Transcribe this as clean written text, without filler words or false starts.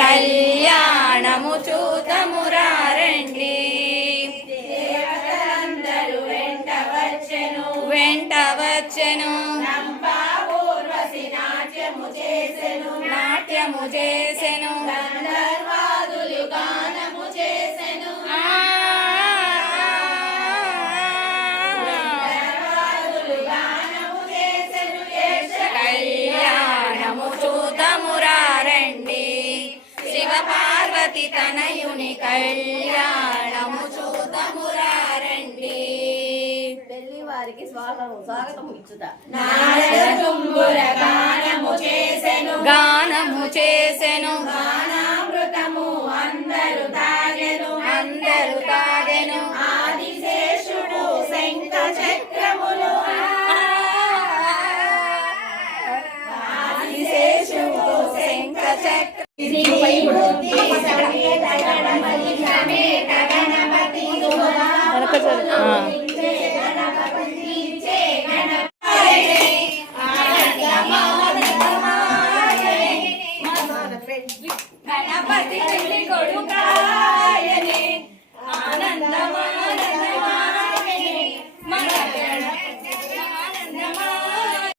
కళ్యాణము చూతమురారండి. దేవతలందరూ వెంట వచ్చెను ఊర్వశి నాట్యము చేసెను గంధర్వాదులు గానము చేసెను కళ్యాణము చూతమురారండి. శివ పార్వతి తనయుని కళ్యాణము చూతమురారండి. పెళ్లి వారికి స్వాగతం ఇచ్చుట. నారద తుంబుర గానము చేసెను గానామృతము అందరూ తాగెను ఆదిశేషుడు శంఖ చక్రములు గణపతి